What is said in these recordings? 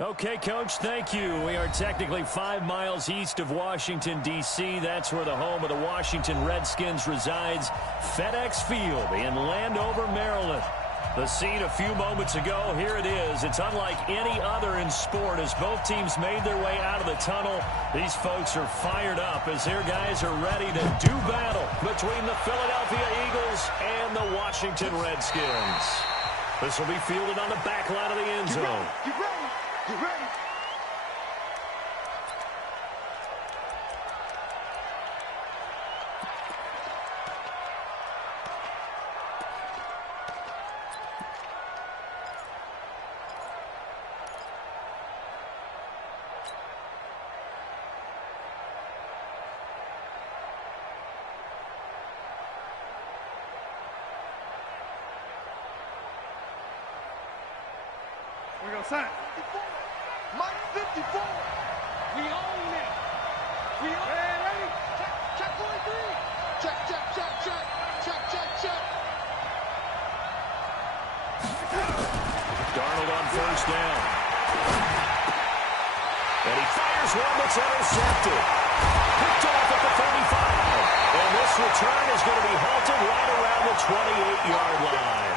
Okay, Coach, thank you. We are technically 5 miles east of Washington, D.C. That's where the home of the Washington Redskins resides, FedEx Field in Landover, Maryland. The scene a few moments ago, here it is. It's unlike any other in sport as both teams made their way out of the tunnel. These folks are fired up as their guys are ready to do battle between the Philadelphia Eagles and the Washington Redskins. This will be fielded on the back line of the end zone. Get ready. Get ready. We're going to sign. Mike 54. We own it. We own it. Ready? Check 43. Check. Darnold on first down. And he fires one that's intercepted. Picked off at the 35. And this return is going to be halted right around the 28-yard line.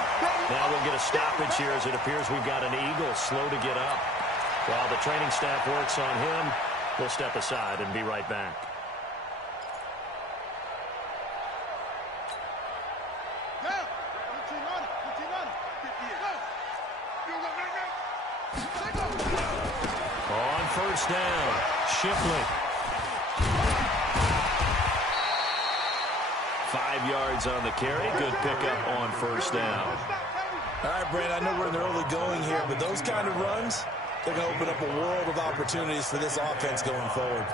Now we'll get a stoppage here as it appears we've got an Eagle slow to get up. While the training staff works on him, we'll step aside and be right back. On first down, Shipley. 5 yards on the carry. Good pickup on first down. All right, Brent, I know we're in the early going here, but those kind of runs, they're going to open up a world of opportunities for this offense going forward.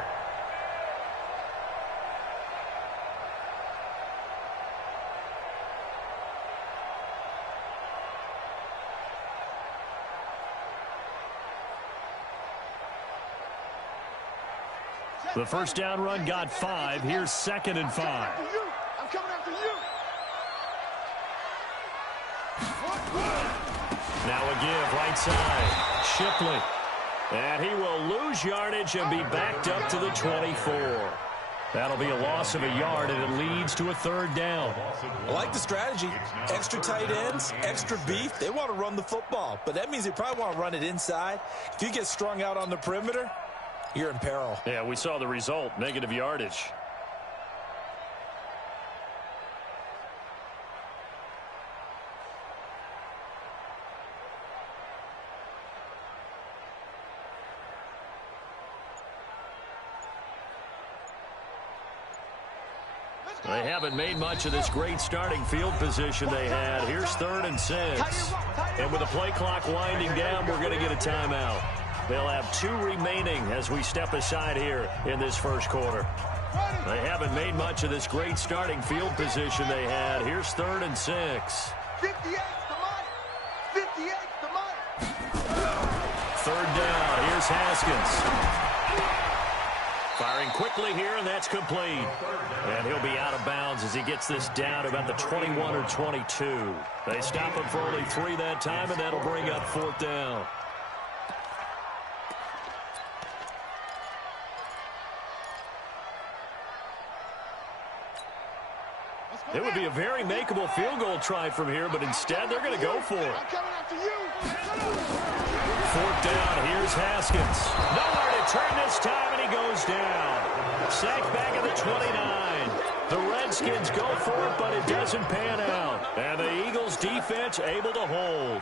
The first down run got 5. Here's 2nd and 5. I'm coming after you. Now a give, right side, Shipley. And he will lose yardage and be backed up to the 24. That'll be a loss of a yard, and it leads to a 3rd down. I like the strategy. Extra tight ends, extra beef. They want to run the football, but that means they probably want to run it inside. If you get strung out on the perimeter, you're in peril. Yeah, we saw the result, negative yardage. They haven't made much of this great starting field position they had. Here's 3rd and 6. And with the play clock winding down, we're going to get a timeout. They'll have 2 remaining as we step aside here in this first quarter. They haven't made much of this great starting field position they had. Here's 3rd and 6. 58's the money. 58's the money. 3rd down. Here's Haskins. Firing quickly here, and that's complete. And he'll be out of bounds as he gets this down to about the 21 or 22. They stop him for only 3 that time, and that'll bring up 4th down. It would be a very makeable field goal try from here, but instead they're going to go for it. I'm coming after you. 4th down. Here's Haskins. Nowhere to turn this time, and he goes down. Sacked back at the 29. The Redskins go for it, but it doesn't pan out. And the Eagles defense able to hold.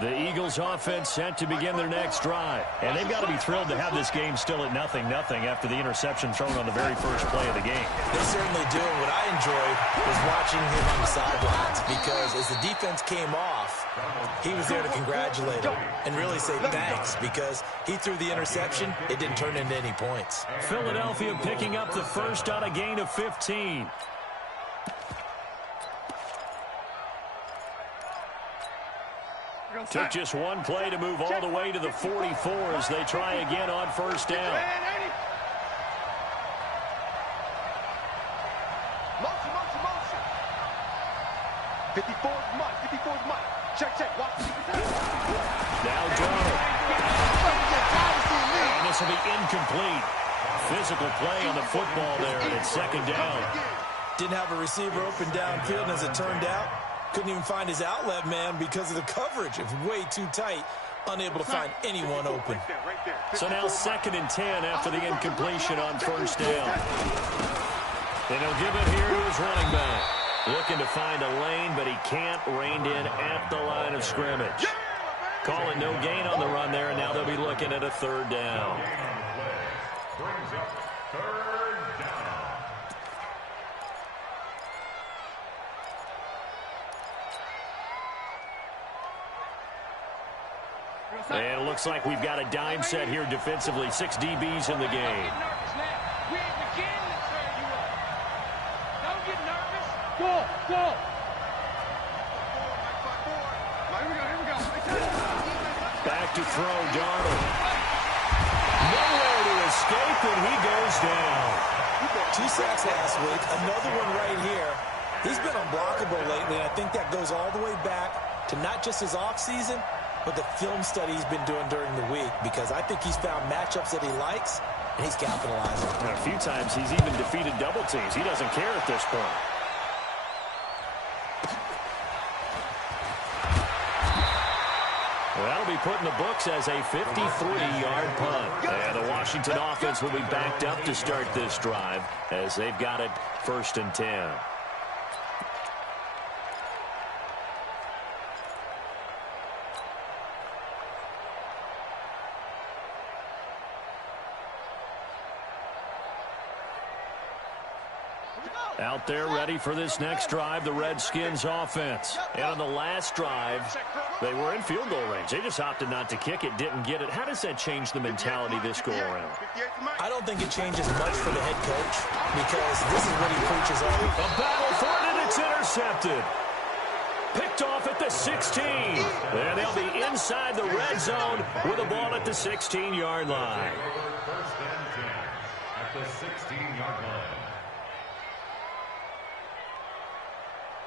The Eagles offense set to begin their next drive. And they've got to be thrilled to have this game still at 0-0 after the interception thrown on the very first play of the game. They certainly do. What I enjoyed was watching him on the sidelines because as the defense came off, he was there to congratulate him and really say thanks because he threw the interception. It didn't turn into any points. Philadelphia picking up the first on a gain of 15. Took just one play to move all the way to the 44 as they try again on first down. Motion, motion, motion. 54 is Mike. 54 is Mike. Check, check. Watch. Now Donald. And this will be incomplete. Physical play on the football there, and it's second down. Didn't have a receiver open downfield, and as it turned out, couldn't even find his outlet man because of the coverage. It was way too tight, unable to find anyone open. So now 2nd and 10 after the incompletion on first down. And he'll give it here to his running back. Looking to find a lane, but he can't. Reined in at the line of scrimmage. Call it no gain on the run there, and now they'll be looking at a 3rd down. Brings up 3rd down. And it looks like we've got a dime set here defensively. 6 DBs in the game. Go, go. Back to throw, Darnold. Nowhere to escape, and he goes down. 2 sacks last week, another one right here. He's been unblockable lately, and I think that goes all the way back to not just his offseason, but the film study he's been doing during the week, because I think he's found matchups that he likes, and he's capitalizing. And a few times he's even defeated double teams. He doesn't care at this point. Well, that'll be put in the books as a 53-yard punt. And the Washington offense will be backed up to start this drive as they've got it 1st and 10. Out there ready for this next drive, the Redskins offense. And on the last drive, they were in field goal range. They just opted not to kick it, didn't get it. How does that change the mentality this go around? I don't think it changes much for the head coach because this is what he preaches on. A battle for it, and it's intercepted. Picked off at the 16. And they'll be inside the red zone with a ball at the 16-yard line. 1st and 10 at the 16-yard line.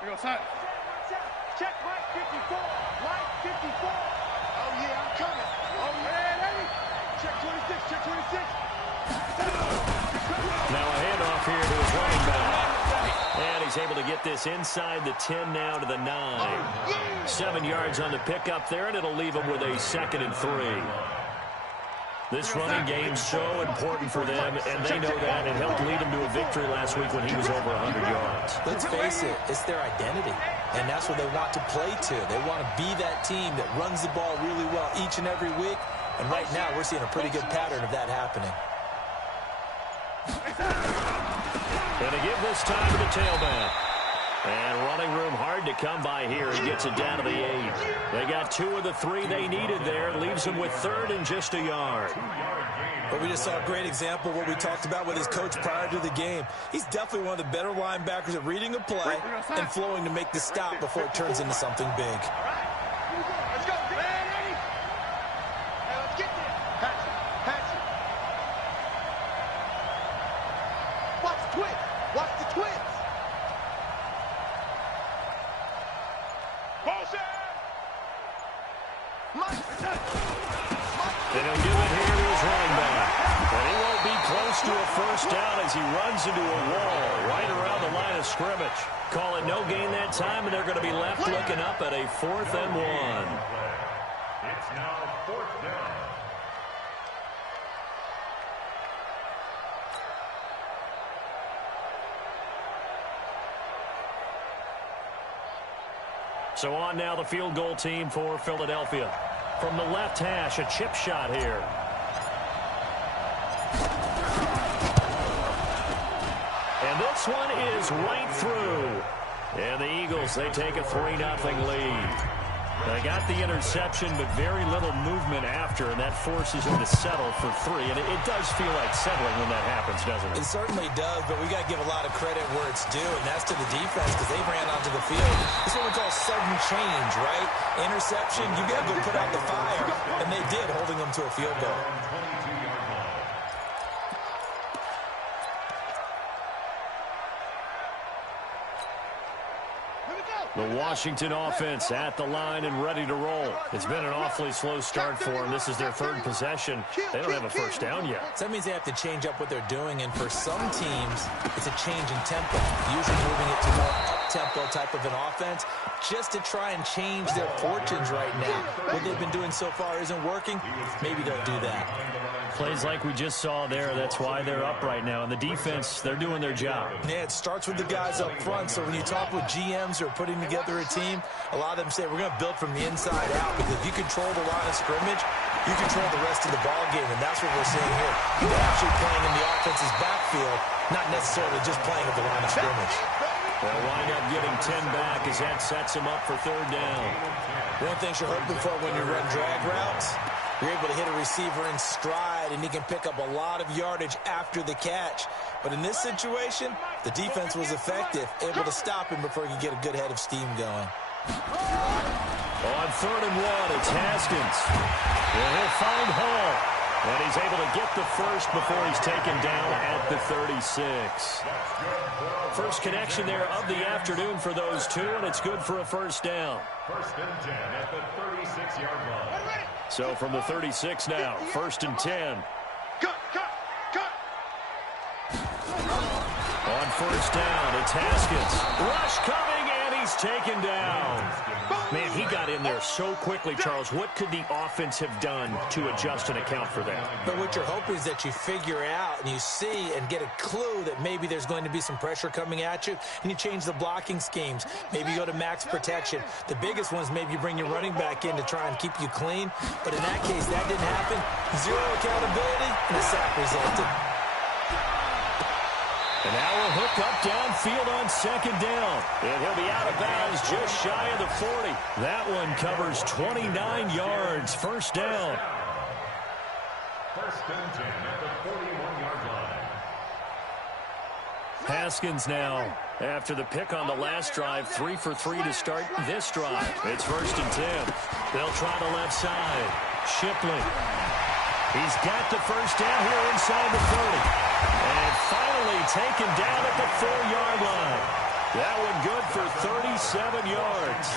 Check right 54. Right 54. Oh, yeah, I'm coming. Oh, yeah, ready? Check 26. Check 26. Now a handoff here to his running back. And he's able to get this inside the 10 now to the 9. 7 yards on the pickup there, and it'll leave him with a 2nd and 3. This running game's so important for them, and they know that. It helped lead him to a victory last week when he was over 100 yards. Let's face it, it's their identity, and that's what they want to play to. They want to be that team that runs the ball really well each and every week, and right now we're seeing a pretty good pattern of that happening. Going to give this time to the tailback. And running room hard to come by here. He gets it down to the 8. They got 2 of the 3 they needed there. Leaves them with 3rd and just a yard. But we just saw a great example of what we talked about with his coach prior to the game. He's definitely one of the better linebackers at reading a play and flowing to make the stop before it turns into something big. Let's go. Ready? Hey, let's get there. Patch it. Patch it. Watch the twins. Watch the twins. They don't give it here to his running back. And he won't be close to a first down as he runs into a wall right around the line of scrimmage. Call it no gain that time, and they're going to be left looking up at a 4th and 1. It's now 4th down. So on now the field goal team for Philadelphia. From the left hash, a chip shot here. And this one is right through. And the Eagles, they take a 3-0 lead. They got the interception, but very little movement after, and that forces him to settle for 3. And it does feel like settling when that happens, doesn't it? It certainly does, but we got to give a lot of credit where it's due, and that's to the defense because they ran onto the field. It's what we call sudden change, right? Interception, you got to go put out the fire, and they did, holding them to a field goal. The Washington offense at the line and ready to roll. It's been an awfully slow start for them. This is their 3rd possession. They don't have a first down yet. So that means they have to change up what they're doing, and for some teams, it's a change in tempo, usually moving it to more up-tempo type of an offense, just to try and change their fortunes right now. What they've been doing so far isn't working. Maybe they'll do that. Plays like we just saw there, that's why they're up right now. And the defense, they're doing their job. Yeah, it starts with the guys up front. So when you talk with GMs who are putting together a team, a lot of them say we're going to build from the inside out, because if you control the line of scrimmage, you control the rest of the ball game, and that's what we're seeing here. They're actually playing in the offense's backfield, not necessarily just playing at the line of scrimmage. They'll wind up getting 10 back as that sets them up for 3rd down. One thing you're hoping for when you run drag routes, you're able to hit a receiver in stride, and he can pick up a lot of yardage after the catch. But in this situation, the defense was effective, able to stop him before he could get a good head of steam going. On 3rd and 1, it's Haskins. Well, he'll find Hall. And he's able to get the first before he's taken down at the 36. First connection there of the afternoon for those two, and it's good for a first down. 1st and 10 at the 36-yard line. So from the 36 now, 1st and 10. On 1st down, it's Haskins. Rush coming, and he's taken down. Man, he got in there so quickly, Charles. What could the offense have done to adjust and account for that? But what you're hoping is that you figure out and you see and get a clue that maybe there's going to be some pressure coming at you, and you change the blocking schemes. Maybe you go to max protection. The biggest one is maybe you bring your running back in to try and keep you clean. But in that case, that didn't happen. 0 accountability, and a sack resulted. And now we'll hook up downfield on 2nd down. And he'll be out of bounds just shy of the 40. That one covers 29 yards. First down. 1st and 10 at the 41-yard line. Haskins now, after the pick on the last drive, 3 for 3 to start this drive. It's 1st and 10. They'll try the left side. Shipley. He's got the first down here inside the 30. And finally taken down at the 4-yard line. That one good for 37 yards.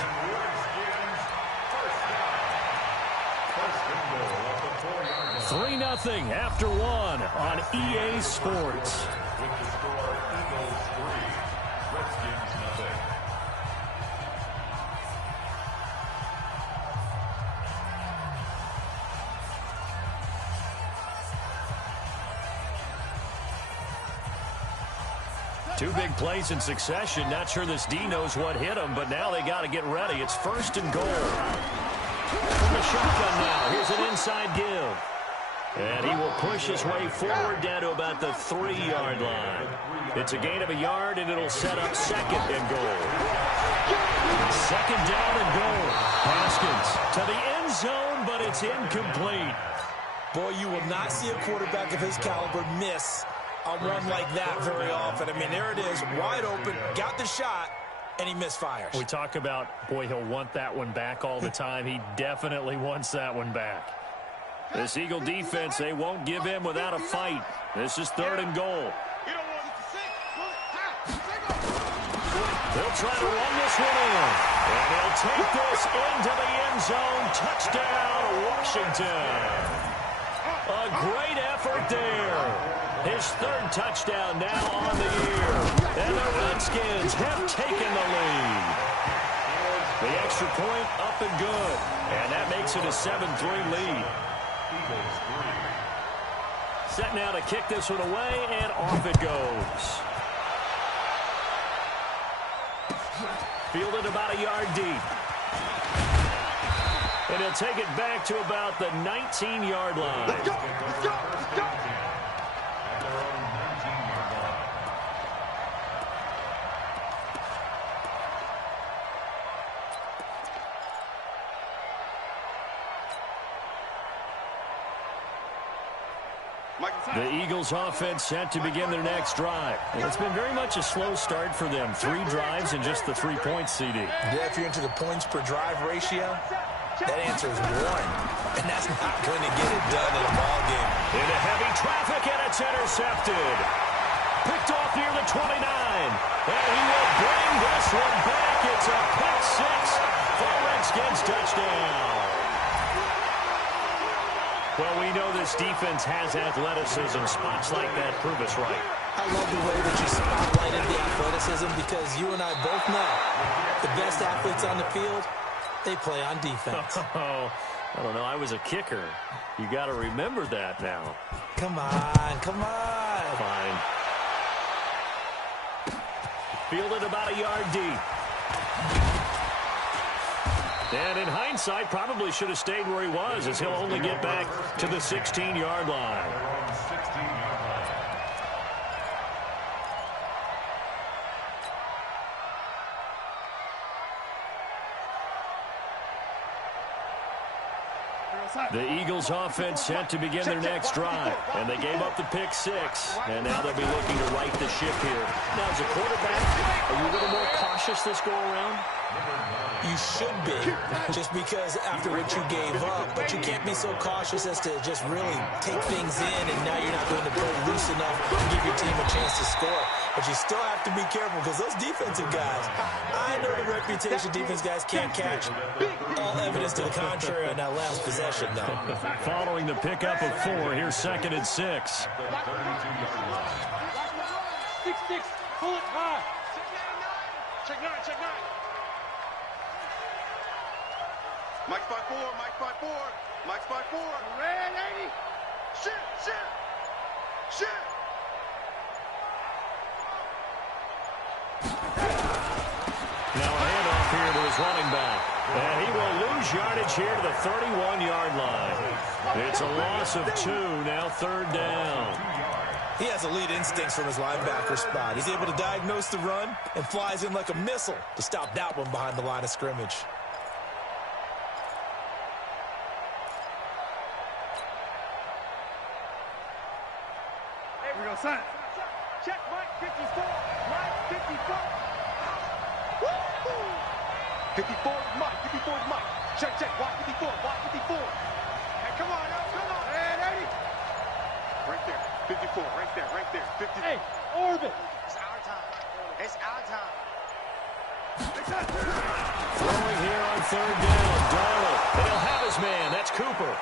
3-0 after 1 on EA Sports. With the score, Eagles 3, Redskins 0. Two big plays in succession. Not sure this D knows what hit him, but now they got to get ready. It's 1st and goal. From the shotgun now. Here's an inside give. And he will push his way forward down to about the 3-yard line. It's a gain of a yard, and it'll set up 2nd and goal. 2nd down and goal. Haskins to the end zone, but it's incomplete. Boy, you will not see a quarterback of his caliber miss a run like that very often. I mean, there it is, wide open, got the shot, and he misfires. We talk about, boy, he'll want that one back all the time. He definitely wants that one back. This Eagle defense, they won't give in without a fight. This is 3rd and goal. They'll try to run this one in. And he'll take this into the end zone. Touchdown, Washington. A great effort there. His 3rd touchdown now on the year. And the Redskins have taken the lead. The extra point up and good. And that makes it a 7-3 lead. Set now to kick this one away, and off it goes. Fielded about a yard deep. And he'll take it back to about the 19-yard line. Let's go! Let's go! Let's go! The Eagles offense set to begin their next drive. And it's been very much a slow start for them. 3 drives and just the 3 points, CD. Yeah, if you're into the points per drive ratio, that answer is 1. And that's not going to get it done in a ball game. Into heavy traffic, and it's intercepted. Picked off near the 29. And he will bring this one back. It's a pick 6 for Redskins touchdown. Well, we know this defense has athleticism. Spots like that prove us right. I love the way that you spotlighted the athleticism because you and I both know the best athletes on the field, they play on defense. Oh, I don't know. I was a kicker. You got to remember that now. Come on, come on. Fine. Fielded about a yard deep. And in hindsight, probably should have stayed where he was, as he'll only get back to the 16-yard line. The Eagles offense set to begin their next drive, and they gave up the pick 6, and now they'll be looking to right the ship here. Now, as a quarterback, are you a little more cautious this go around? You should be, just because after what you gave up, but you can't be so cautious as to just really take things in, and now you're not going to play loose enough to give your team a chance to score. But you still have to be careful because those defensive guys, I know the reputation defense guys can't catch. All evidence to the contrary on that last possession, though. Following the pickup of 4, here's 2nd and 6. 6-6, pull it high. Check 9, check 9. Mike's by 4, Mike's by 4, Mike's by 4. Red 80. Shit. Now a handoff here to his running back. And he will lose yardage here to the 31-yard line. It's a loss of 2, now 3rd down. He has elite instincts from his linebacker spot. He's able to diagnose the run and flies in like a missile to stop that one behind the line of scrimmage. Here we go, son. Check Mike 54. Mike 54. Woo! 54 is Mike. 54 is Mike. Check. Watch 54. Watch 54. Hey, come on now. Come on. Hey, 80. Right there. 54. Right there. 50. Hey, orbit. It's our time. It's our time. Throwing here on 3rd down. Darnold. And he'll have his man. That's Cooper.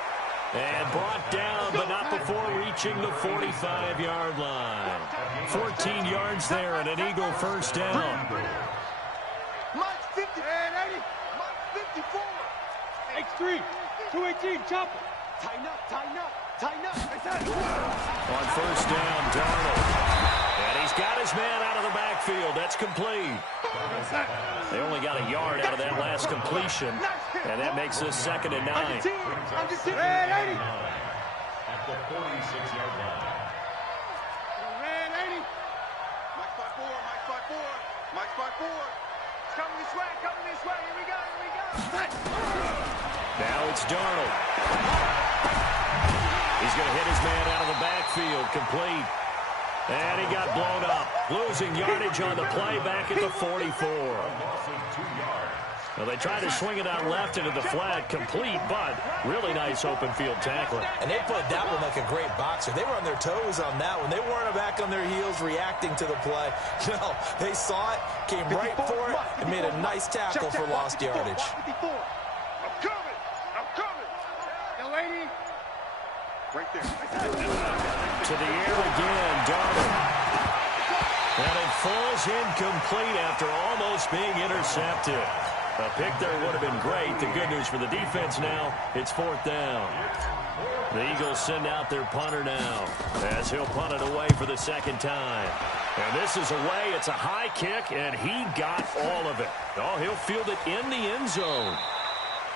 And brought down, but not before reaching the 45-yard line. 14 yards there and an Eagle first down. Mike's 50. And 80. Mike's 54. X3. 218. Chop it. Tighten up. On 1st down, Darnold. And he's got his man out of the backfield. That's complete. They only got a yard out of that last completion, and that makes this 2nd and 9. At the 46-yard line. Red 80. Mike's by 4. Mike's by 4. It's coming this way. Here we go. Now it's Darnold. He's going to hit his man out of the backfield, complete. And he got blown up, losing yardage on the play back at the 44. Well, they tried to swing it out left into the flat, complete, but really nice open field tackling. And they played that one like a great boxer. They were on their toes on that one. They weren't back on their heels reacting to the play. No, they saw it, came right for it, and made a nice tackle for lost yardage. I'm coming. Yo, 80. Right there. To the air again, Darnold. And it falls incomplete after almost being intercepted. A pick there would have been great. The good news for the defense now, it's 4th down. The Eagles send out their punter now, as he'll punt it away for the 2nd time. And this is away. It's a high kick, and he got all of it. Oh, he'll field it in the end zone.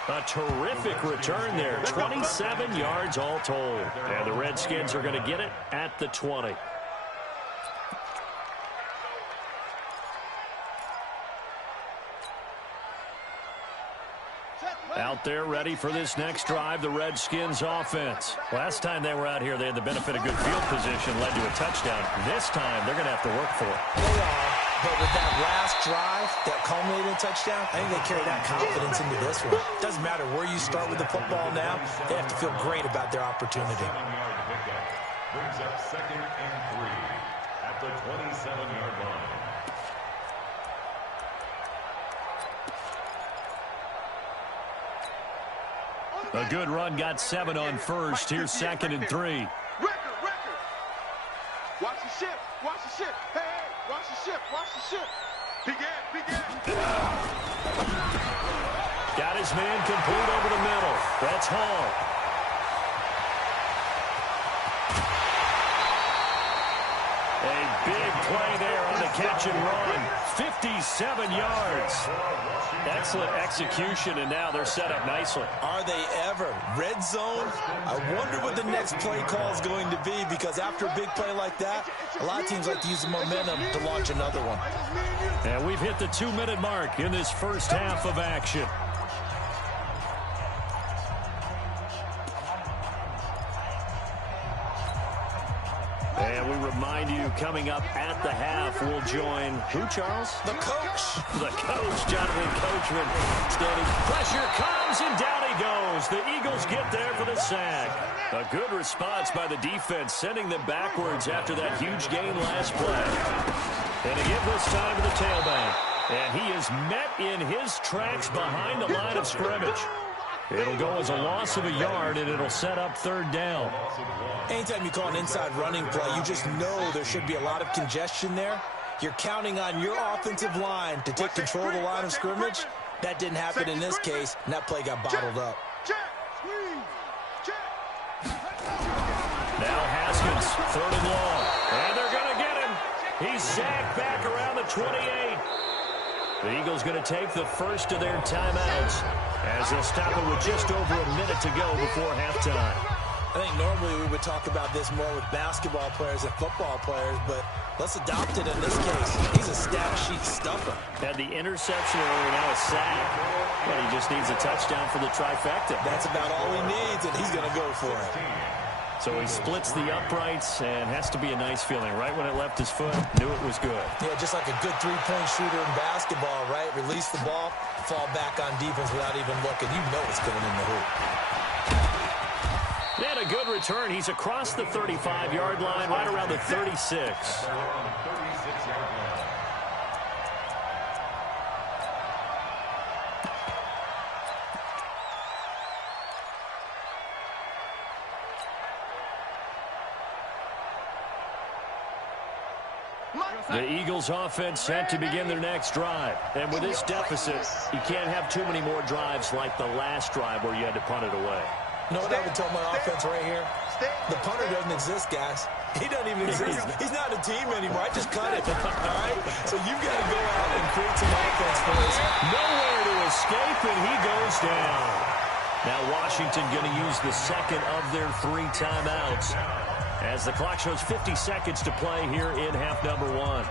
A terrific return there. 27 yards all told. And the Redskins are going to get it at the 20. Out there ready for this next drive, the Redskins offense. Last time they were out here, they had the benefit of good field position, led to a touchdown. This time, they're going to have to work for it. They are, but with that last drive that culminated in a touchdown, I think they carry that confidence into this one. Doesn't matter where you start with the football now, they have to feel great about their opportunity. 7-yard pickup brings up 2nd and 3 at the 27-yard line. A good run got 7 on first. Here's 2nd and 3. Record. Watch the ship. Hey, watch the ship. Begin. Got his man complete over the middle. That's Hall. A big play there on the catch and run. 57 yards. Excellent execution, and now they're set up nicely. Are they ever? Red zone? I wonder what the next play call is going to be, because after a big play like that, a lot of teams like to use the momentum to launch another one. And we've hit the 2-minute mark in this first half of action. And we remind you, coming up at the half, we'll join who, Charles? The coach. The coach, Jonathan Coachman, standing. Pressure comes, and down he goes. The Eagles get there for the sack. A good response by the defense, sending them backwards after that huge gain last play. And again this time to the tailback. And he is met in his tracks behind the line of scrimmage. It'll go as a loss of a yard, and it'll set up 3rd down. Anytime you call an inside running play, you just know there should be a lot of congestion there. You're counting on your offensive line to take control of the line of scrimmage. That didn't happen in this case, and that play got bottled up. Now Haskins, 3rd and long. And they're going to get him. He's sacked back around the 28. The Eagles going to take the first of their timeouts as they'll stop it with just over a minute to go before halftime. I think normally we would talk about this more with basketball players and football players, but let's adopt it in this case. He's a stat sheet stuffer. Had the interception earlier, now a sack. Well, he just needs a touchdown for the trifecta. That's about all he needs, and he's going to go for it. So he splits the uprights, and has to be a nice feeling. Right when it left his foot, knew it was good. Yeah, just like a good three-point shooter in basketball, right? Release the ball, fall back on defense without even looking. You know it's going in the hoop. And a good return. He's across the 35-yard line, right around the 36. The Eagles offense set to begin their next drive. And with this deficit, you can't have too many more drives like the last drive where you had to punt it away. You know what I would tell my offense right here? The punter doesn't exist, guys. He doesn't even exist. He's not a team anymore. I just cut it. All right? So you've got to go out and create some offense for us. Nowhere to escape, and he goes down. Now Washington going to use the second of their 3 timeouts as the clock shows 50 seconds to play here in half number 1.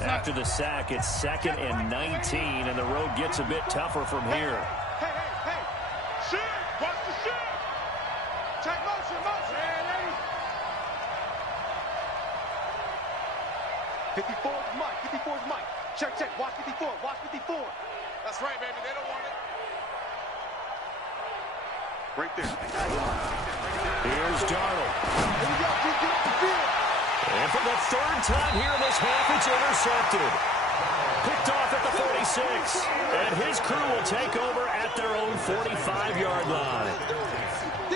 After the sack, it's 2nd and 19, and the road gets a bit tougher from here. Hey. Shoot! Watch the shoot! Check motion. 54 is Mike. Check. Watch 54. That's right, baby. They don't want it. Right there. Here's Darnold. Here we go. Keep getting off the field. And for the 3rd time here in this half, it's intercepted. Picked off at the 46. And his crew will take over at their own 45-yard line.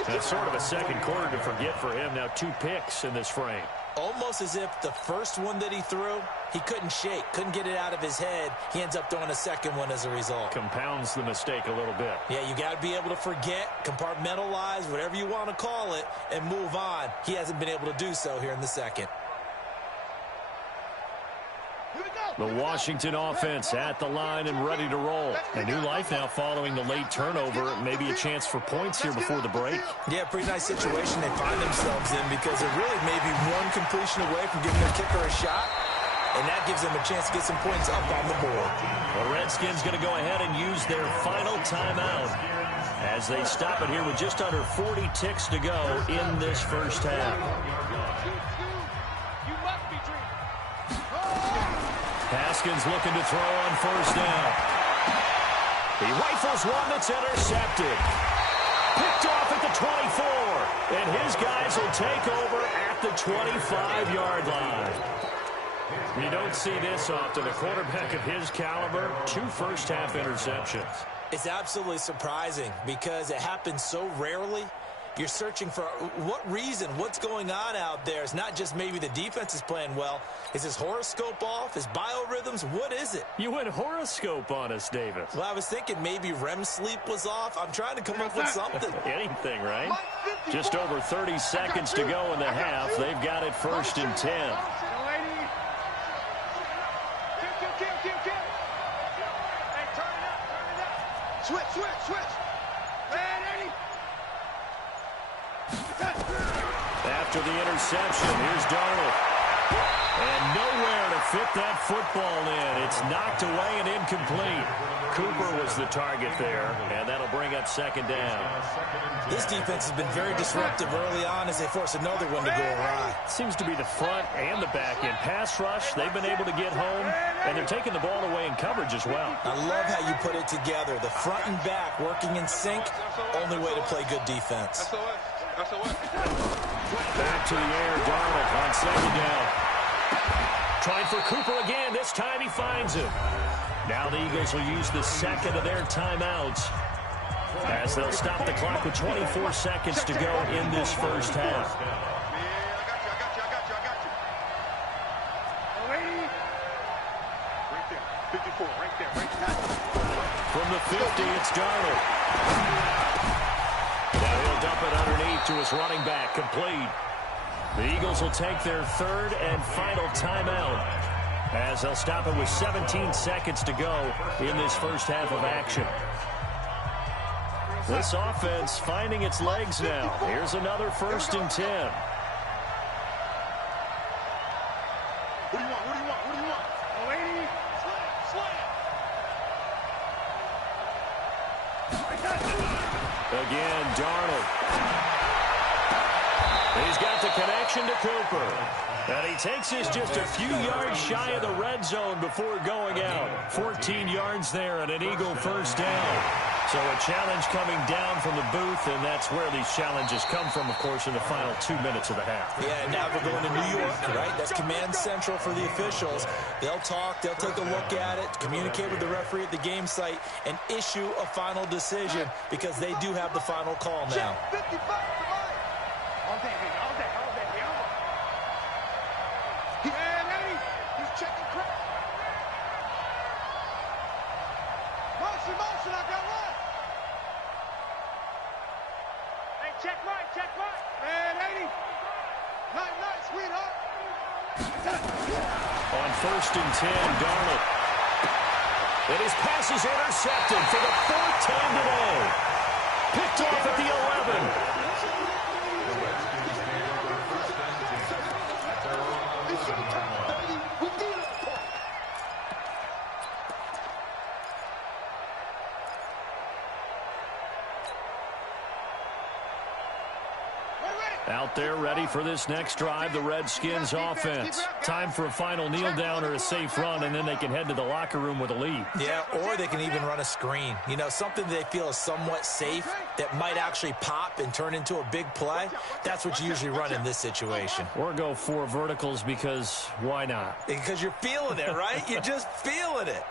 That's sort of a second quarter to forget for him. Now 2 picks in this frame. Almost as if the first one that he threw, he couldn't shake, couldn't get it out of his head. He ends up throwing a second one as a result. Compounds the mistake a little bit. Yeah, you got to be able to forget, compartmentalize, whatever you want to call it, and move on. He hasn't been able to do so here in the second. The Washington offense at the line and ready to roll. A new life now following the late turnover. Maybe a chance for points here before the break. Yeah, pretty nice situation they find themselves in, because they're really maybe one completion away from giving their kicker a shot. and that gives them a chance to get some points up on the board. The Redskins going to go ahead and use their final timeout as they stop it here with just under 40 ticks to go in this first half. Haskins looking to throw on first down. He rifles one that's intercepted. Picked off at the 24. And his guys will take over at the 25-yard line. You don't see this often. A quarterback of his caliber, 2 first-half interceptions. It's absolutely surprising because it happens so rarely. You're searching for what reason, what's going on out there. It's not just maybe the defense is playing well. Is his horoscope off? His biorhythms? What is it? You went horoscope on us, Davis. Well, I was thinking maybe REM sleep was off. I'm trying to come up with something. Anything, right? Just over 30 seconds to go in the half. They've got it 1st and 10. Switch. After the interception, here's Darnold. And nowhere to fit that football in. It's knocked away and incomplete. Cooper was the target there, and that'll bring up 2nd down. This defense has been very disruptive early on as they force another one to go awry. Seems to be the front and the back end. Pass rush, they've been able to get home, and they're taking the ball away in coverage as well. I love how you put it together. The front and back working in sync, only way to play good defense. Back to the air, Darnold on 2nd down. Trying for Cooper again. This time he finds him. Now the Eagles will use the 2nd of their timeouts as they'll stop the clock with 24 seconds to go in this first half. I got you. Right there. 54, right there. From the 50, it's Darnold. Now he'll dump it underneath to his running back, complete. The Eagles will take their 3rd and final timeout as they'll stop it with 17 seconds to go in this first half of action. This offense finding its legs now. Here's another 1st and 10. What do you want? Again, Darnold. He's got the connection to Cooper. And he takes this just a few yards shy of the red zone before going out. 14 yards there and an Eagle 1st down. So a challenge coming down from the booth, and that's where these challenges come from, of course, in the final 2 minutes of the half. Yeah, now we're going to New York, right? That's command central for the officials. They'll talk, they'll take a look at it, communicate with the referee at the game site, and issue a final decision because they do have the final call now. Motion, I got one. Hey, check right. Man, 80. Night, sweetheart. On 1st and 10, Darnold. And his pass is intercepted for the 4th time today. Picked off at the 11. Out there ready for this next drive, the Redskins offense. Time for a final kneel down or a safe run, and then they can head to the locker room with a lead. Yeah, or they can even run a screen. You know, something they feel is somewhat safe that might actually pop and turn into a big play. That's what you usually run in this situation. Or go 4 verticals because why not? Because you're feeling it, right? You're just feeling it.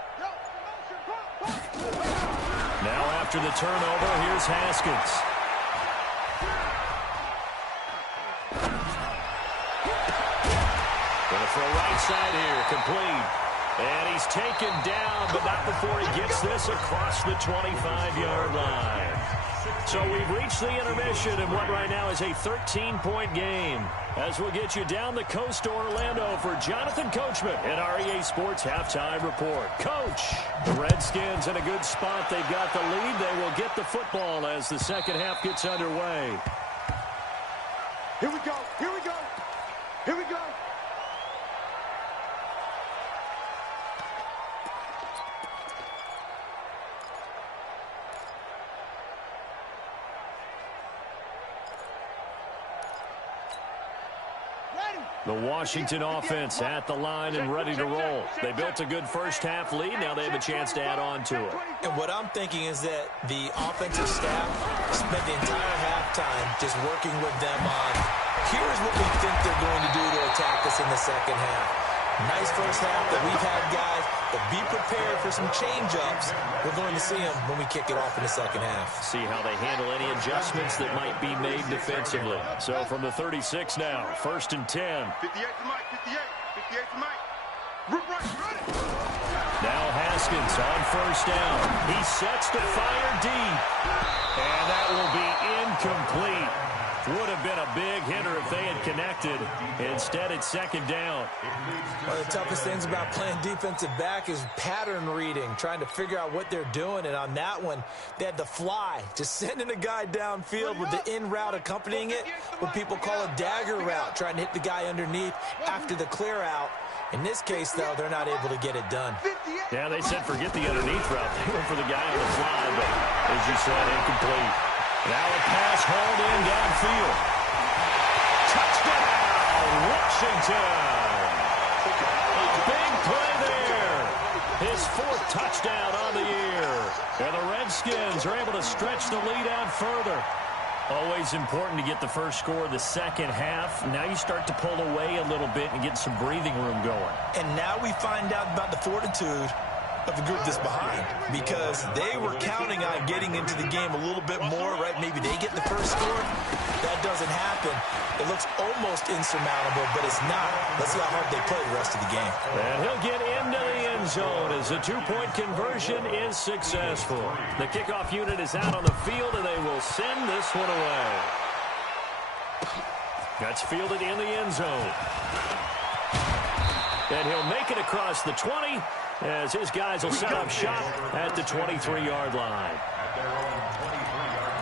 Now after the turnover, here's Haskins. For a right side here, complete. And he's taken down, but not before he gets this across the 25-yard line. So we've reached the intermission in what right now is a 13-point game. As we'll get you down the coast to Orlando for Jonathan Coachman at our EA Sports Halftime Report. Coach, the Redskins in a good spot. They've got the lead. They will get the football as the second half gets underway. Here we go. The Washington offense at the line and ready to roll. They built a good first-half lead. Now they have a chance to add on to it. And what I'm thinking is that the offensive staff spent the entire halftime just working with them on, here's what we think they're going to do to attack us in the second half. Nice first half that we've had, guys, but be prepared for some change-ups. We're going to see them when we kick it off in the second half. See how they handle any adjustments that might be made defensively. So from the 36 now, 1st and 10. 58 to Mike, 58. 58 to Mike. Root right, run it. Now Haskins on 1st down. He sets to fire deep. And that will be incomplete. Would have been a big hitter if they had connected. Instead, it's 2nd down. One of the toughest things about playing defensive back is pattern reading, trying to figure out what they're doing. And on that one, they had to fly, just sending a guy downfield with the in route accompanying it, what people call a dagger route, trying to hit the guy underneath after the clear out. In this case, though, they're not able to get it done. Yeah, they said forget the underneath route. They went for the guy on the fly, but as you said, incomplete. Now a pass hauled in downfield. Touchdown, Washington. Big play there. His 4th touchdown on the year. And the Redskins are able to stretch the lead out further. Always important to get the first score of the second half. Now you start to pull away a little bit and get some breathing room going. And now we find out about the fortitude of the group that's behind, because they were counting on getting into the game a little bit more, right? Maybe they get the first score. That doesn't happen. It looks almost insurmountable, but it's not. Let's see how hard they play the rest of the game. And he'll get into the end zone as the 2-point conversion is successful. The kickoff unit is out on the field, and they will send this one away. That's fielded in the end zone. And he'll make it across the 20 as his guys will set up shop at the 23-yard line. At their own 23-yard line.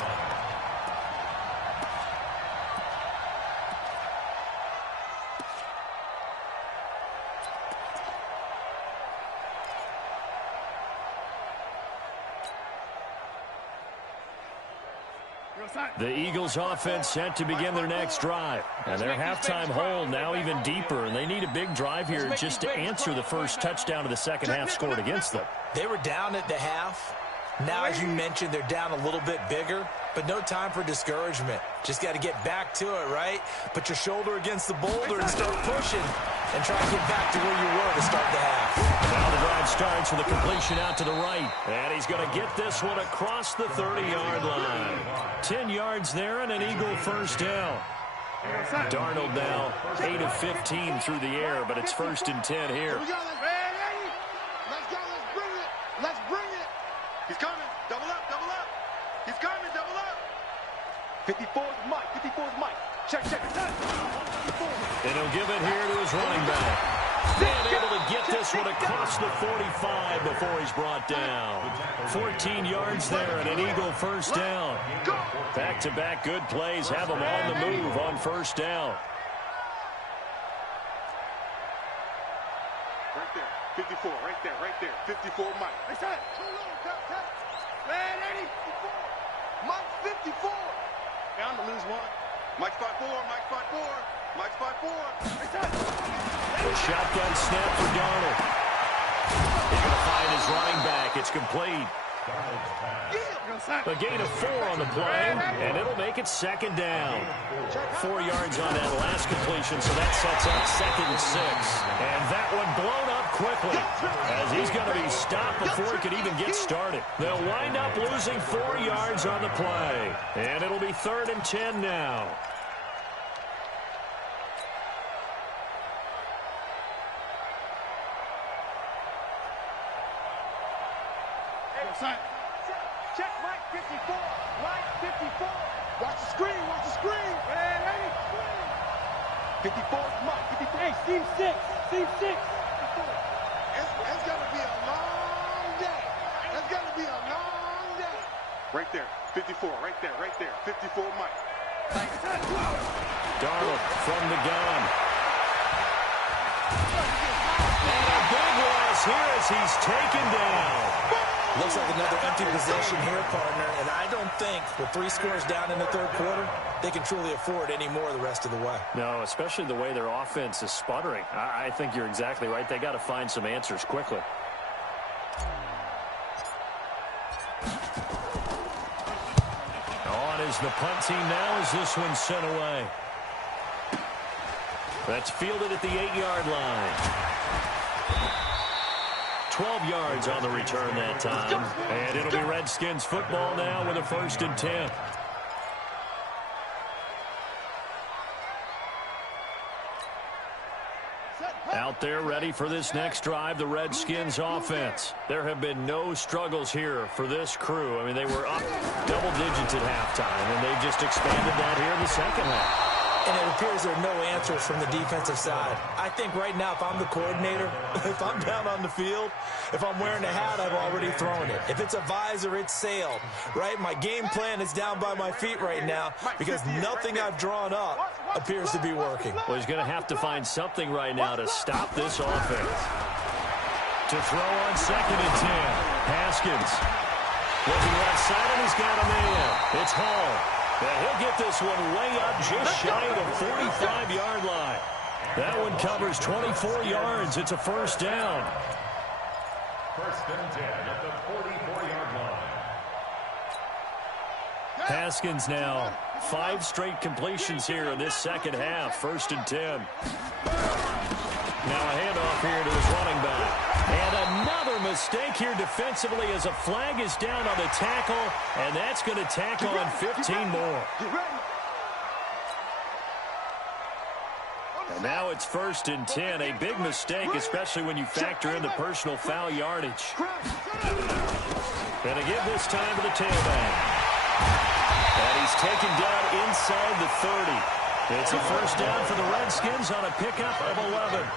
The Eagles offense set to begin their next drive. And their halftime hold now even deeper, and they need a big drive here just to answer the first touchdown of the second half scored against them. They were down at the half. Now, as you mentioned, they're down a little bit bigger, but no time for discouragement. Just got to get back to it, right? Put your shoulder against the boulder and start pushing and try to get back to where you were to start the half. Now the drive starts with a completion out to the right. And he's going to get this one across the 30-yard line. 10 yards there and an Eagle first down. Darnold now 8 of 15 through the air, but it's 1st and 10 here. Let's go, let's bring it. Let's bring it. He's coming. Double up, double up. He's coming, double up. 54 is Mike, 54 is Mike. Check. And he'll give it here to his running back. And able to get this one across the 45 before he's brought down. 14 yards there and an Eagle first down. Back-to-back good plays have him on the move on 1st down. Right there, 54, right there. 54 Mike. They said, too low, man, 84. Mike 54. Bound to lose one. Mike spot 4, Mike spot 4. Mike spot 4. They said. The shotgun snap for Darnold. He's going to find his running back. It's complete. A gain of 4 on the play, and it'll make it 2nd down. 4 yards on that last completion, so that sets up 2nd and 6. And that one blown up quickly, as he's going to be stopped before he could even get started. They'll wind up losing 4 yards on the play, and it'll be 3rd and 10 now. Check Mike 54. Mike 54. Watch the screen. Watch the screen. Man, ready? 54 is Mike. 54. Hey, Steve 6. Steve 6. It's going to be a long day. It's going to be a long day. Right there. 54. Right there. 54 Mike. Darnold from the gun. And a big loss here as he's taken down. Looks like another empty possession here, partner, and I don't think with 3 scores down in the third quarter, they can truly afford any more the rest of the way. No, especially the way their offense is sputtering. I think you're exactly right. They got to find some answers quickly. On is the punt team now as this one's sent away. That's fielded at the 8-yard line. 12 yards on the return that time. And it'll be Redskins football now with a 1st and 10. Out there ready for this next drive, the Redskins offense. There have been no struggles here for this crew. I mean, they were up double digits at halftime, and they just expanded that here in the second half. And it appears there are no answers from the defensive side. I think right now, if I'm the coordinator, if I'm down on the field, if I'm wearing a hat, I've already thrown it. If it's a visor, it's sailed, right? My game plan is down by my feet right now because nothing I've drawn up appears to be working. Well, he's going to have to find something right now to stop this offense. To throw on 2nd and 10. Haskins looking right side, and he's got a man. It's Hall. And he'll get this one way up just shy of the 45-yard line. That one covers 24 yards. It's a 1st down. 1st and 10 at the 44-yard line. Haskins now 5 straight completions here in this second half. 1st and 10. Now a handoff here to his running back. And another mistake here defensively as a flag is down on the tackle, and that's going to tack on 15 more. And now it's 1st and 10. A big mistake, especially when you factor in the personal foul yardage. Going to give this time to the tailback. And he's taken down inside the 30. It's a 1st down for the Redskins on a pickup of 11.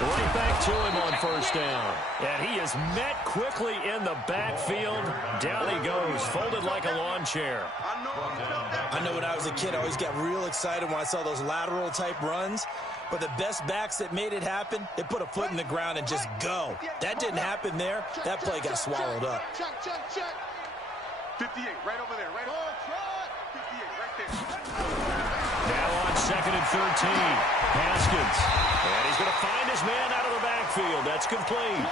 Right back to him on 1st down. And he is met quickly in the backfield. Down he goes, folded like a lawn chair. I know when I was a kid, I always got real excited when I saw those lateral type runs. But the best backs that made it happen, they put a foot in the ground and just go. That didn't happen there. That play got swallowed up. Check. 58, right over there, right over there. 58, right there. Now on 2nd and 13. Haskins. And he's going to find his man out of the backfield. That's complete.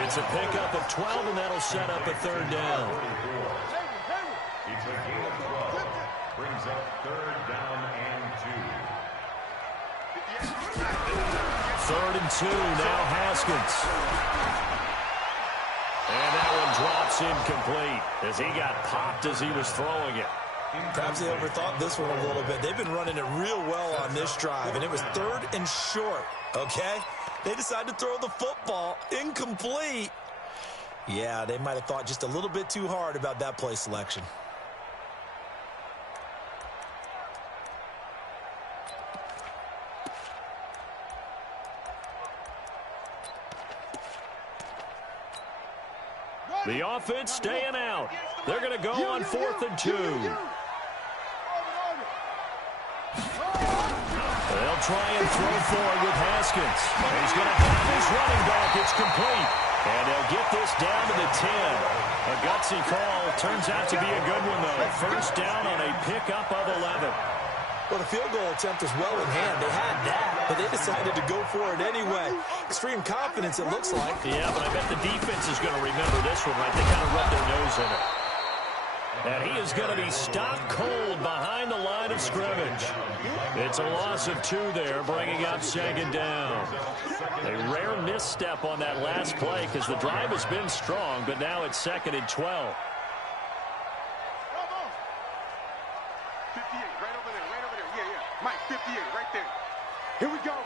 It's a pickup of 12, and that'll set up a 3rd down. It's a gain of 12. Brings up 3rd down and 2. 3rd and 2. Now Haskins. And that one drops incomplete as he got popped as he was throwing it. Perhaps they overthought this one a little bit. They've been running it real well on this drive, and it was 3rd and short, okay? They decided to throw the football incomplete. Yeah, they might have thought just a little bit too hard about that play selection. The offense staying out. They're going to go on 4th and 2. They'll try and throw forward with Haskins. And he's going to have his running back. It's complete. And they'll get this down to the 10. A gutsy call. Turns out to be a good one, though. 1st down on a pickup of 11. Well, the field goal attempt was well in hand. They had that, but they decided to go for it anyway. Extreme confidence, it looks like. Yeah, but I bet the defense is going to remember this one, right? They kind of rubbed their nose in it. And he is going to be stopped cold behind the line of scrimmage. It's a loss of 2 there, bringing up 2nd down. A rare misstep on that last play because the drive has been strong, but now it's 2nd and 12. 58, right over there, right over there. Yeah. Mike, 58, right there. Here we go.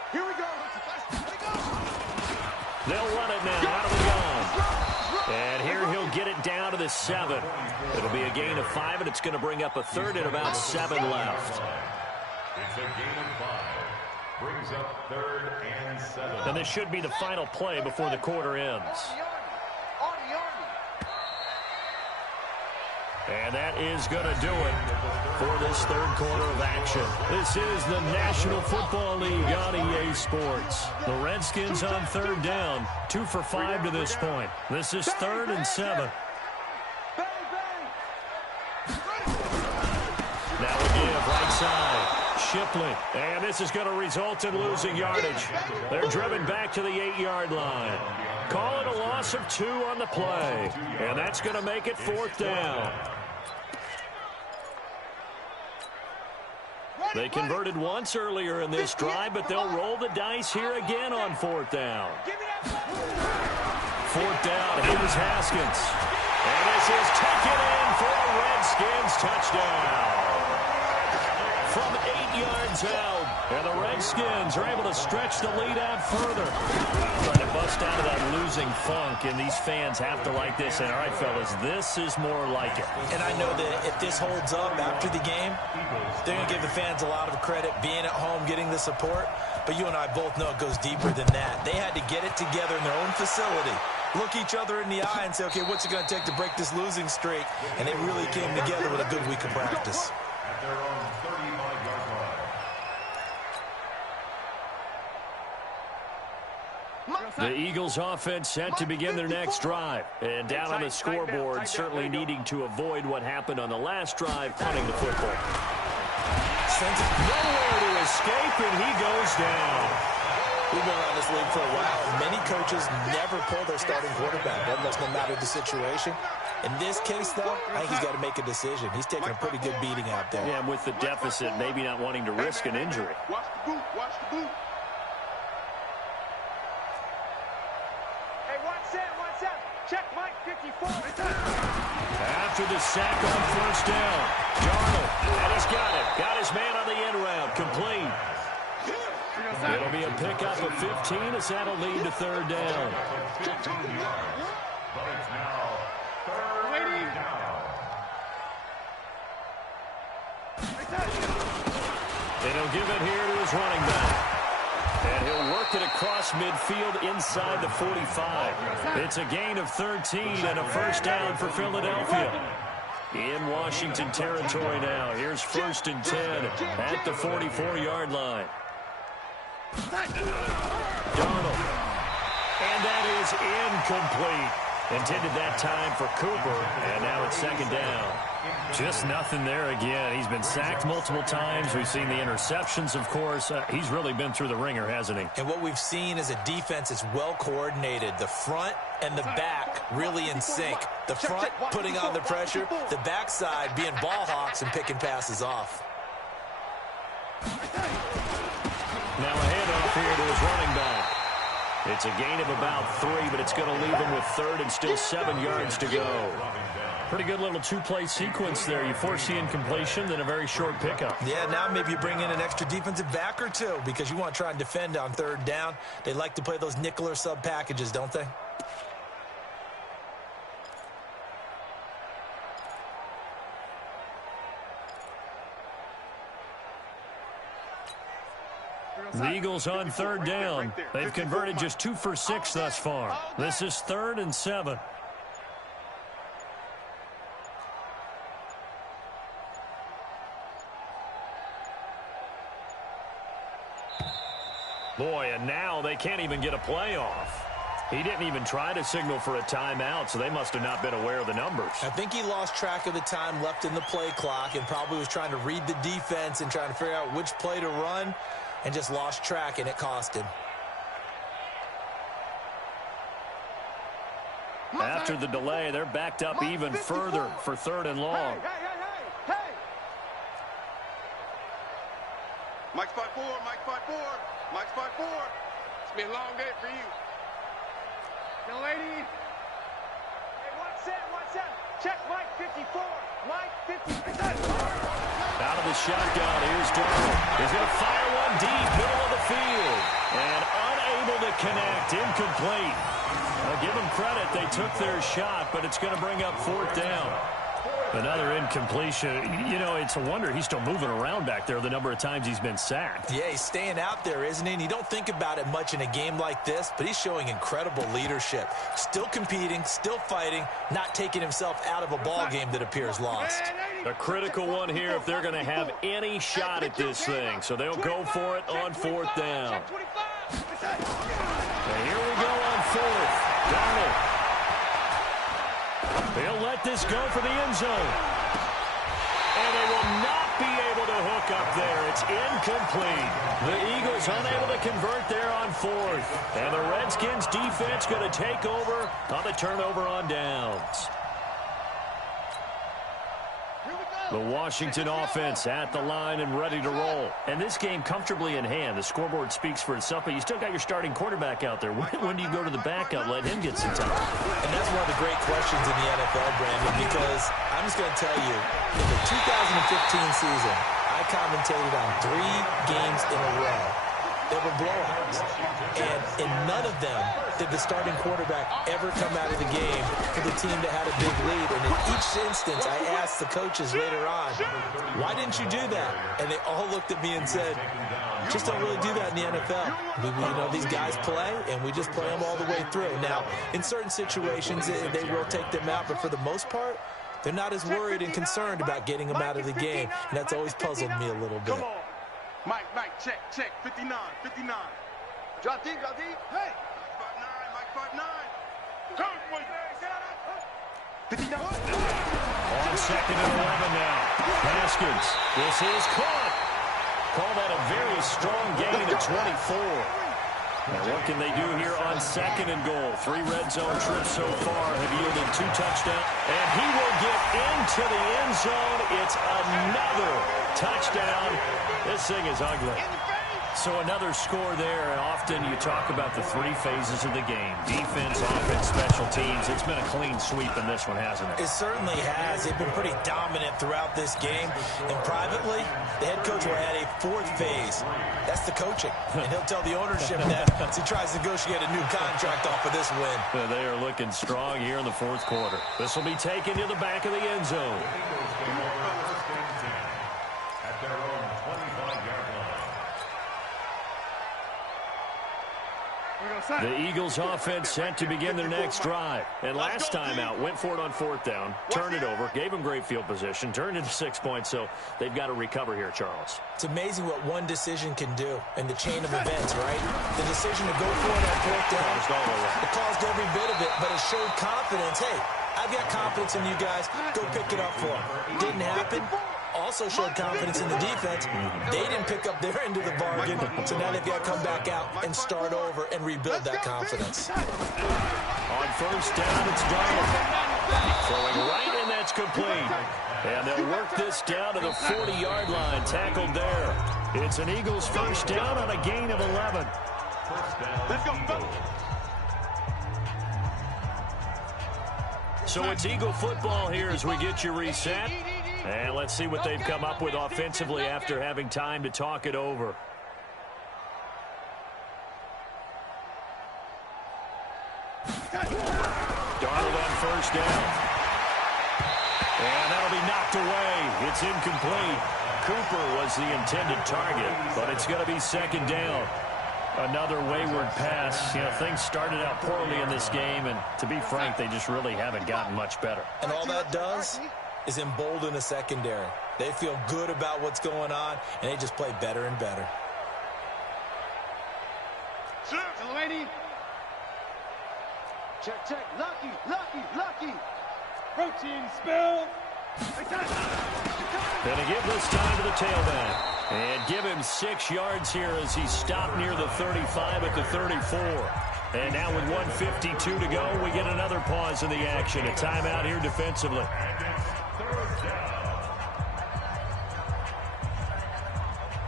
They'll run it now out of the gun. And here he'll get it down to the 7. It'll be a gain of 5, and it's going to bring up a 3rd and about 7 left. It's a gain of 5. Brings up 3rd and 7. And this should be the final play before the quarter ends. And that is going to do it for this third quarter of action. This is the National Football League on EA Sports. The Redskins on third down, 2 for 5 to this point. This is 3rd and 7. Now we give right side. Shipley. And this is going to result in losing yardage. They're driven back to the 8-yard line. Call it a loss of 2 on the play. And that's going to make it 4th down. They converted once earlier in this drive, but they'll roll the dice here again on 4th down. 4th down, here's Haskins. And this is taken in for a Redskins touchdown. From 8 yards out, and the Redskins are able to stretch the lead out further. Trying to bust out of that losing funk, and these fans have to like this. And all right, fellas, this is more like it. And I know that if this holds up after the game, they're going to give the fans a lot of credit, being at home, getting the support. But you and I both know it goes deeper than that. They had to get it together in their own facility, look each other in the eye and say, okay, what's it going to take to break this losing streak? And they really came together with a good week of practice. At their own 35-yard line. The Eagles offense set to begin their next drive. And down on the scoreboard, certainly needing to avoid what happened on the last drive, punting the football. Sends it nowhere to escape, and he goes down. We've been around this league for a while, and many coaches never pull their starting quarterback. That does no matter the situation. In this case, though, I think he's got to make a decision. He's taking a pretty good beating out there. Yeah, and with the deficit, maybe not wanting to risk an injury. Watch the boot. Watch the boot. Hey, watch that. Check Mike 54. After the sack on 1st down, Darnold, and he's got it. Got his man on the end route, complete. It'll be a pickup of 15 as that'll lead to 3rd down. But it's now 3rd down. And he'll give it here to his running back. And he'll work it across midfield inside the 45. It's a gain of 13 and a 1st down for Philadelphia. In Washington territory now. Here's 1st and 10 at the 44-yard line. Darnold. And that is incomplete. Intended that time for Cooper, and now it's 2nd down. Just nothing there again. He's been sacked multiple times. We've seen the interceptions, of course. He's really been through the ringer, hasn't he? And what we've seen is a defense that's well coordinated. The front and the back really in sync. The front putting on the pressure, the backside being ball hawks and picking passes off. Now a handoff here to his running back. It's a gain of about 3, but it's going to leave him with 3rd and still 7 yards to go. Pretty good little 2-play sequence there. You force the incompletion, then a very short pickup. Yeah, now maybe you bring in an extra defensive back or 2 because you want to try and defend on 3rd down. They like to play those nickel or sub packages, don't they? The Eagles on 3rd down. They've converted just 2 for 6 thus far. This is 3rd and 7. Boy, and now they can't even get a play off. He didn't even try to signal for a timeout, so they must have not been aware of the numbers. I think he lost track of the time left in the play clock and probably was trying to read the defense and trying to figure out which play to run and just lost track, and it cost him. After the delay, they're backed up even further for 3rd and long. Hey. Mike spot 4. Mike spot 4. It's been a long day for you. Young lady. Hey, watch that. Check Mike 54. Mike 54. Out of the shotgun, here's Darnold. He's going to fire one deep, middle of the field. And unable to connect, incomplete. I'll give them credit, they took their shot, but it's going to bring up 4th down. Another incompletion. You know, it's a wonder he's still moving around back there the number of times he's been sacked. Yeah, he's staying out there, isn't he? And you don't think about it much in a game like this, but he's showing incredible leadership. Still competing, still fighting, not taking himself out of a ball game that appears lost. A critical one here if they're going to have any shot at this thing. So they'll go for it on fourth down. And here we go on fourth. Darnold. They'll let this go for the end zone. And they will not be able to hook up there. It's incomplete. The Eagles unable to convert there on fourth. And the Redskins defense going to take over on the turnover on downs. The Washington offense at the line and ready to roll. And this game comfortably in hand. The scoreboard speaks for itself, but you still got your starting quarterback out there. When do you go to the backup, let him get some time? And that's one of the great questions in the NFL, Brandon, because I'm just going to tell you, in the 2015 season, I commentated on 3 games in a row. They were blowouts. And in none of them did the starting quarterback ever come out of the game for the team that had a big lead. And in each instance, I asked the coaches later on, why didn't you do that? And they all looked at me and said, just don't really do that in the NFL. You know, these guys play, and we just play them all the way through. Now, in certain situations, they will take them out, but for the most part, they're not as worried and concerned about getting them out of the game. And that's always puzzled me a little bit. Mike, check, 59. Drop deep. Hey! Mike 5'9". Come, boy. 59. On second and 11 now. Haskins. This is caught. Call that a very strong gain at 24. Now what can they do here on second and goal? 3 red zone trips so far have yielded 2 touchdowns. And he will get into the end zone. It's another touchdown. This thing is ugly. So another score there, and often you talk about the 3 phases of the game. Defense, offense, special teams. It's been a clean sweep in this one, hasn't it? It certainly has. They've been pretty dominant throughout this game. And privately, the head coach will add a 4th phase. That's the coaching. And he'll tell the ownership that as he tries to negotiate a new contract off of this win. They are looking strong here in the 4th quarter. This will be taken to the back of the end zone. At their own 25-yard line. The Eagles offense set to begin their next drive. And last time out, went for it on 4th down, turned it over, gave them great field position, turned into 6 points, so they've got to recover here, Charles. It's amazing what one decision can do in the chain of events, right? The decision to go for it on 4th down, it caused every bit of it, but it showed confidence. Hey, I've got confidence in you guys. Go pick it up for them. Didn't happen. Also showed confidence in the defense. They didn't pick up their end of the bargain, so now they've got to come back out and start over and rebuild that confidence. On 1st down, it's Darnold. Throwing right, and that's complete. And they'll work this down to the 40-yard line, tackled there. It's an Eagles 1st down on a gain of 11. Let's go. So it's Eagle football here as we get you reset. And let's see what they've come up with offensively after having time to talk it over. Darnold on 1st down. And that'll be knocked away. It's incomplete. Cooper was the intended target, but it's going to be 2nd down. Another wayward pass. You know, things started out poorly in this game, and to be frank, they just really haven't gotten much better. And all that does is embolden the secondary. They feel good about what's going on, and they just play better and better. Delaney. Check. Lucky. Protein spill. Gonna give this time to the tailback. And give him 6 yards here as he stopped near the 35 at the 34. And now with 1:52 to go, we get another pause in the action. A timeout here defensively. Here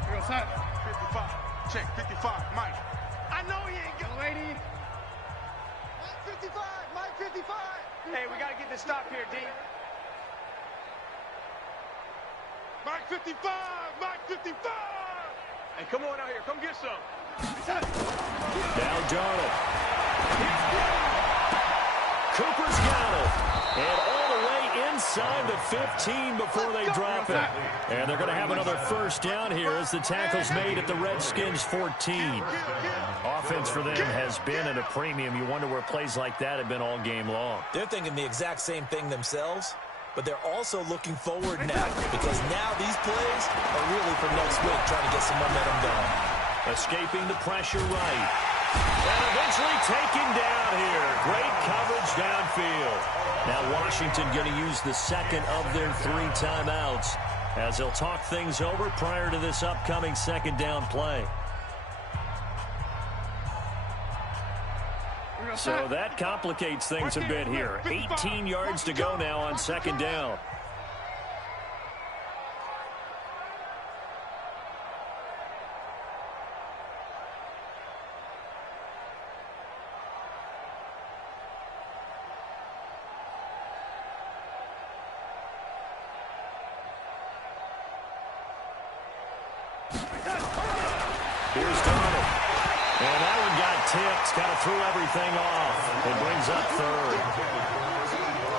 goes Hunt. 55. Check, 55. Mike. I know he ain't got lady. Mike 55. Mike 55. Hey, we got to get this stop here, D. Mike 55. Mike 55. Hey, come on out here. Come get some. Now Darnold. Cooper's got it. And all the way inside inside the 15 before they drop it. And they're going to have another first down here as the tackle's made at the Redskins 14. Offense for them has been at a premium. You wonder where plays like that have been all game long. They're thinking the exact same thing themselves, but they're also looking forward now because now these plays are really for next week, trying to get some momentum going. Escaping the pressure right. And eventually taken down here. Great coverage downfield. Now Washington going to use the second of their 3 timeouts as they'll talk things over prior to this upcoming second down play. So that complicates things a bit here. 18 yards to go now on second down. Here's Donald. And that one got tipped. Kind of threw everything off. It brings up third.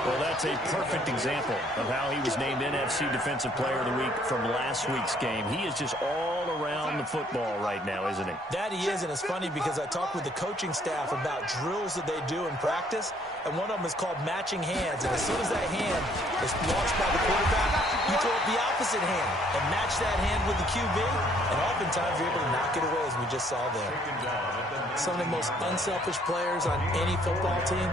Well, that's a perfect example of how he was named NFC Defensive Player of the Week from last week's game. He is just all around the football right now, isn't he? That he is, and it's funny because I talked with the coaching staff about drills that they do in practice, and one of them is called matching hands. And as soon as that hand is launched by the quarterback, you throw up the opposite hand and match that hand with the QB, and oftentimes you're able to knock it away, as we just saw there. Some of the most unselfish players on any football team,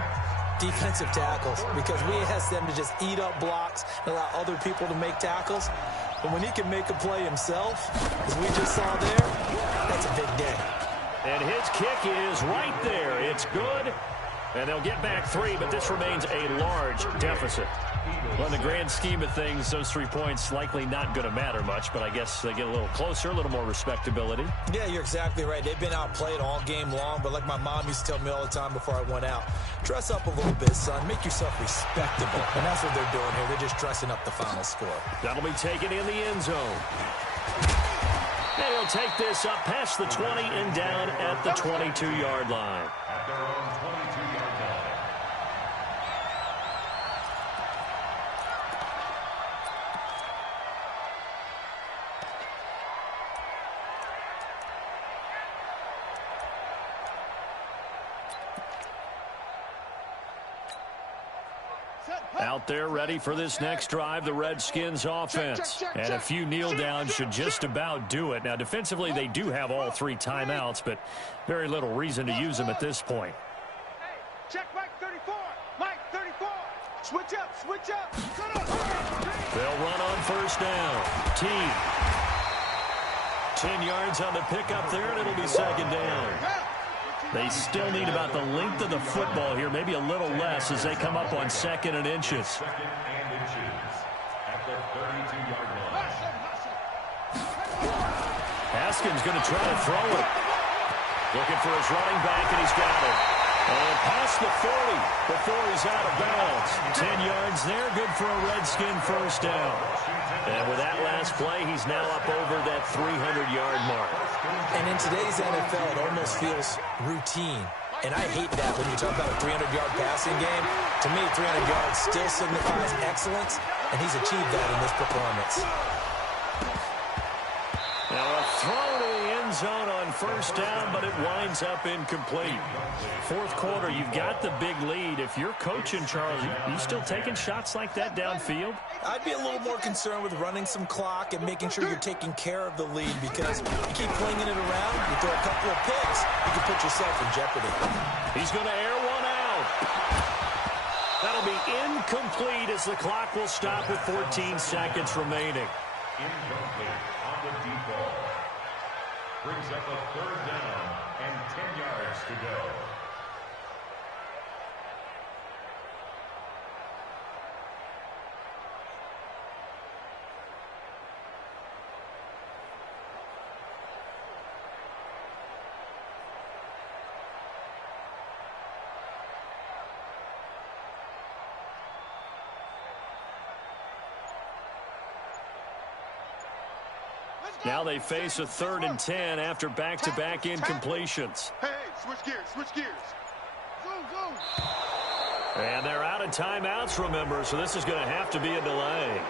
defensive tackles, because we ask them to just eat up blocks and allow other people to make tackles. But when he can make a play himself, as we just saw there, that's a big day. And his kick is right there. It's good. And they'll get back 3, but this remains a large deficit. Well, in the grand scheme of things, those 3 points likely not going to matter much, but I guess they get a little closer, a little more respectability. Yeah, you're exactly right. They've been outplayed all game long, but like my mom used to tell me all the time before I went out, dress up a little bit, son. Make yourself respectable. And that's what they're doing here. They're just dressing up the final score. That'll be taken in the end zone. And he'll take this up past the 20 and down at the 22-yard line. At their own 22-yard line. Out there ready for this next drive, the Redskins offense. And a few kneel downs should just about do it. Now, defensively, they do have all 3 timeouts, but very little reason to use them at this point. Hey, check Mike 34. Mike 34. Switch up, switch up. They'll run on first down. T. 10 yards on the pickup there, and it'll be second down. They still need about the length of the football here, maybe a little less as they come up on second and inches. Second and inches at the 32-yard line. Haskins going to try to throw it. Looking for his running back, and he's got it. And past the 40 before he's out of bounds. 10 yards there, good for a Redskin first down. And with that last play, he's now up over that 300-yard mark. And in today's NFL, it almost feels routine. And I hate that when you talk about a 300-yard passing game. To me, 300 yards still signifies excellence, and he's achieved that in this performance. Now a throw to the end zone on first down, but it winds up incomplete. Fourth quarter, you've got the big lead. If you're coaching, Charles, you still taking shots like that downfield? I'd be a little more concerned with running some clock and making sure you're taking care of the lead, because you keep flinging it around, you throw a couple of picks, you can put yourself in jeopardy. He's going to air one out. That'll be incomplete as the clock will stop with 14 seconds remaining. Incomplete on the deep ball. Brings up a third down and 10 yards to go. Now they face a 3rd and 10 after back-to-back incompletions. Hey, switch gears, switch gears. Go, go. And they're out of timeouts, remember, so this is going to have to be a delay.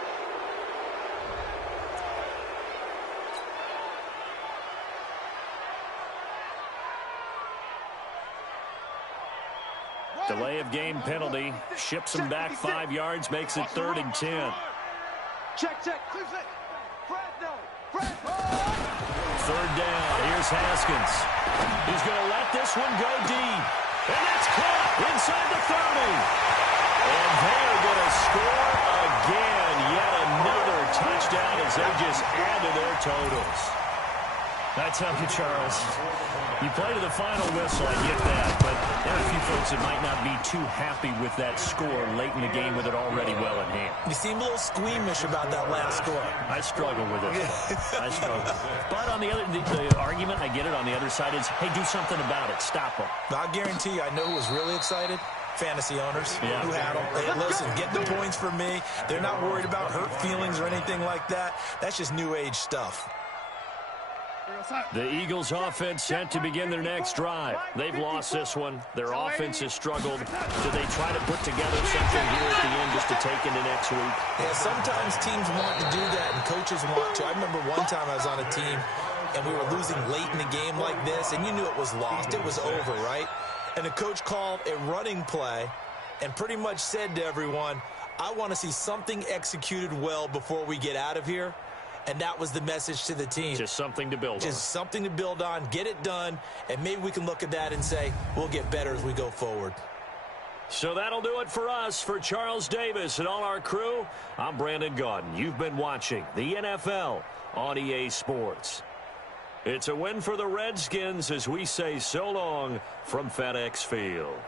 Delay of game penalty. Ships him back 5 yards, makes it 3rd and 10. Check. Third down. Here's Haskins. He's going to let this one go deep. And that's caught inside the 30. And they're going to score again. Yet another touchdown as they just add to their totals. I tell you, Charles, you play to the final whistle, I get that, but there are a few folks that might not be too happy with that score late in the game with it already well in hand. You seem a little squeamish about that last score. I struggle with it. I struggle. But on the other, the argument, I get it, on the other side is, hey, do something about it. Stop them. I guarantee you, I know who was really excited. Fantasy owners who had them. Hey, listen, get the points for me. They're not worried about hurt feelings or anything like that. That's just new age stuff. The Eagles offense set to begin their next drive. They've lost this one. Their offense has struggled. Do they try to put together something here at the end just to take into next week? Yeah, sometimes teams want to do that and coaches want to. I remember one time I was on a team and we were losing late in the game like this, and you knew it was lost. It was over, right? And the coach called a running play and pretty much said to everyone, I want to see something executed well before we get out of here. And that was the message to the team. Just something to build on. Just something to build on, get it done, and maybe we can look at that and say, we'll get better as we go forward. So that'll do it for us. For Charles Davis and all our crew, I'm Brandon Gaudin. You've been watching the NFL on EA Sports. It's a win for the Redskins as we say so long from FedEx Field.